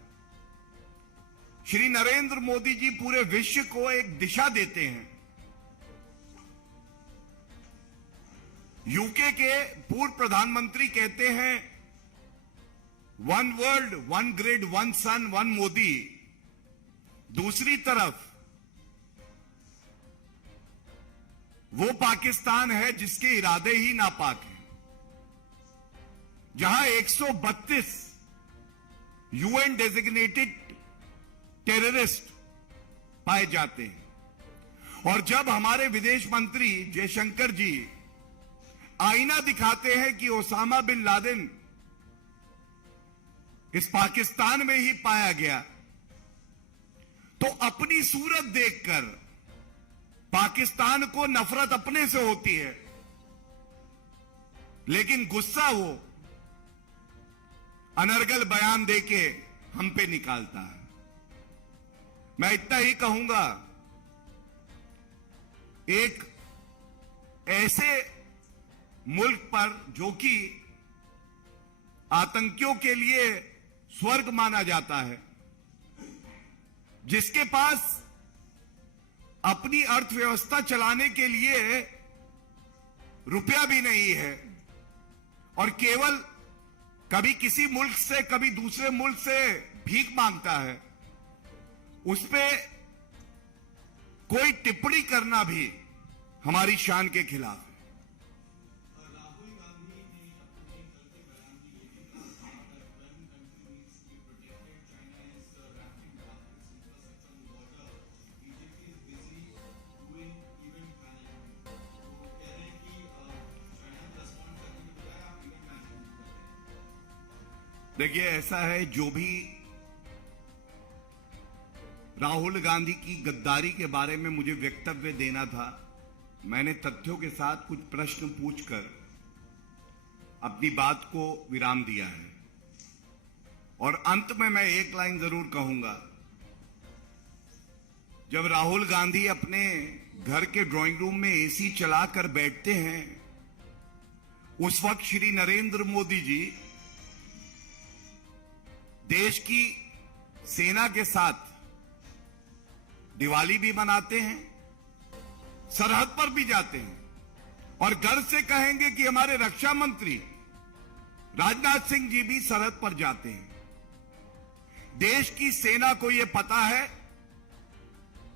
श्री नरेंद्र मोदी जी पूरे विश्व को एक दिशा देते हैं। यूके के पूर्व प्रधानमंत्री कहते हैं, one world, one grid, one sun, one Modi. दूसरी तरफ वो पाकिस्तान है जिसके इरादे ही नापाक हैं, जहां 132 UN डेजिग्नेटेड टेररिस्ट पाए जाते हैं। और जब हमारे विदेश मंत्री जयशंकर जी आईना दिखाते हैं कि ओसामा बिन लादेन इस पाकिस्तान में ही पाया गया, तो अपनी सूरत देखकर पाकिस्तान को नफरत अपने से होती है, लेकिन गुस्सा वो अनर्गल बयान देके हम पे निकालता है। मैं इतना ही कहूंगा, एक ऐसे मुल्क पर जो कि आतंकियों के लिए स्वर्ग माना जाता है, जिसके पास अपनी अर्थव्यवस्था चलाने के लिए रुपया भी नहीं है और केवल कभी किसी मुल्क से कभी दूसरे मुल्क से भीख मांगता है, उस पे कोई टिप्पणी करना भी हमारी शान के खिलाफ है। देखिए, ऐसा है, जो भी राहुल गांधी की गद्दारी के बारे में मुझे वक्तव्य देना था, मैंने तथ्यों के साथ कुछ प्रश्न पूछकर अपनी बात को विराम दिया है। और अंत में मैं एक लाइन जरूर कहूंगा। जब राहुल गांधी अपने घर के ड्राइंग रूम में एसी चलाकर बैठते हैं, उस वक्त श्री नरेंद्र मोदी जी देश की सेना के साथ दिवाली भी मनाते हैं, सरहद पर भी जाते हैं और गर्व से कहेंगे कि हमारे रक्षा मंत्री राजनाथ सिंह जी भी सरहद पर जाते हैं। देश की सेना को यह पता है,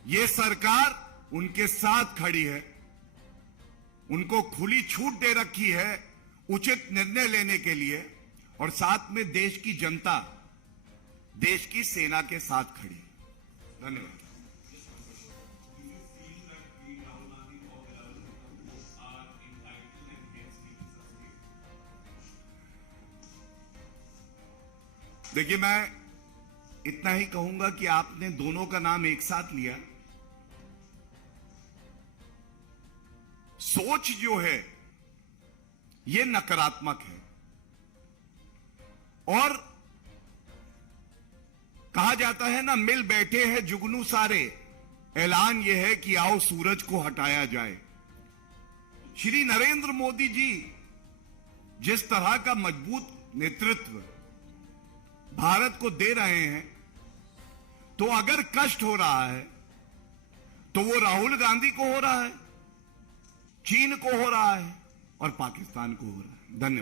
यह सरकार उनके साथ खड़ी है, उनको खुली छूट दे रखी है उचित निर्णय लेने के लिए, और साथ में देश की जनता देश की सेना के साथ खड़ी है। धन्यवाद। देखिए, मैं इतना ही कहूंगा कि आपने दोनों का नाम एक साथ लिया। सोच जो है ये नकारात्मक है, और कहा जाता है ना, मिल बैठे हैं जुगनू सारे, ऐलान यह है कि आओ सूरज को हटाया जाए। श्री नरेंद्र मोदी जी जिस तरह का मजबूत नेतृत्व भारत को दे रहे हैं, तो अगर कष्ट हो रहा है तो वो राहुल गांधी को हो रहा है, चीन को हो रहा है और पाकिस्तान को हो रहा है। धन्यवाद।